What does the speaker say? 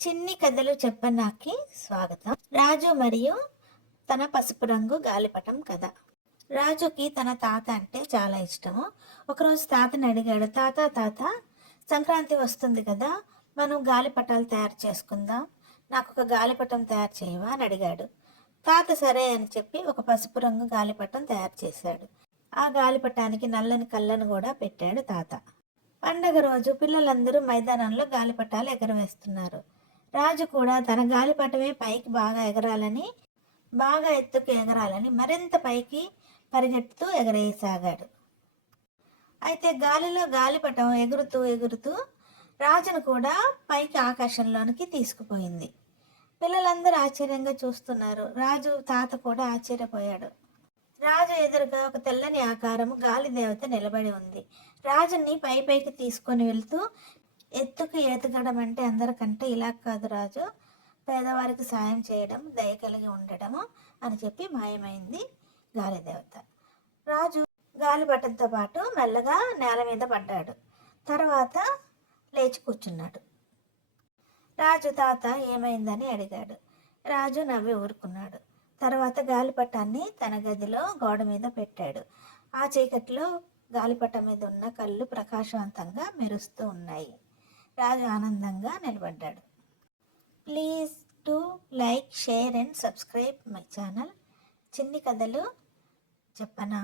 చిన్ని కథలు చెప్పనాకి స్వాగతం. రాజు మరియు తన పసుపు రంగు గాలిపటం కథ. రాజుకి తన తాత అంటే చాలా ఇష్టము. ఒకరోజు తాతని అడిగాడు, తాత తాత సంక్రాంతి వస్తుంది కదా, మనం గాలిపటాలు తయారు చేసుకుందాం, నాకు ఒక గాలిపటం తయారు చేయవా అని అడిగాడు. తాత సరే అని చెప్పి ఒక పసుపు రంగు గాలిపటం తయారు చేశాడు. ఆ గాలిపటానికి నల్లని కళ్ళను కూడా పెట్టాడు తాత. పండగ రోజు పిల్లలందరూ మైదానంలో గాలిపటాలు ఎగరవేస్తున్నారు. రాజు కూడా తన గాలిపటమే పైకి బాగా ఎత్తుకు ఎగరాలని మరింత పైకి పరిగెత్తుతూ ఎగరేయసాగాడు. అయితే గాలిలో గాలిపటం ఎగురుతూ ఎగురుతూ రాజును కూడా పైకి ఆకాశంలోనికి తీసుకుపోయింది. పిల్లలందరూ ఆశ్చర్యంగా చూస్తున్నారు. రాజు తాత కూడా ఆశ్చర్యపోయాడు. రాజు ఎదురుగా ఒక తెల్లని ఆకారము గాలి దేవత నిలబడి ఉంది. రాజుని పైకి తీసుకొని వెళ్తూ, ఎత్తుకు ఎదగడం అంటే అందరికంటే ఇలా కాదు రాజు, పేదవారికి సాయం చేయడం, దయ కలిగి ఉండడము అని చెప్పి మాయమైంది గాలిదేవత. రాజు గాలిపటంతో పాటు మెల్లగా నేల మీద పడ్డాడు. తర్వాత లేచి కూర్చున్నాడు. రాజు తాత ఏమైందని అడిగాడు. రాజు నవ్వి ఊరుకున్నాడు. తర్వాత గాలిపటాన్ని తన గదిలో గోడ మీద పెట్టాడు. ఆ చీకట్లో గాలిపటం మీద ఉన్న కళ్ళు ప్రకాశవంతంగా మెరుస్తూ ఉన్నాయి. రాజు ఆనందంగా నిలబడ్డాడు. Please to like, share and subscribe my channel చిన్ని కథలు చెప్పనా.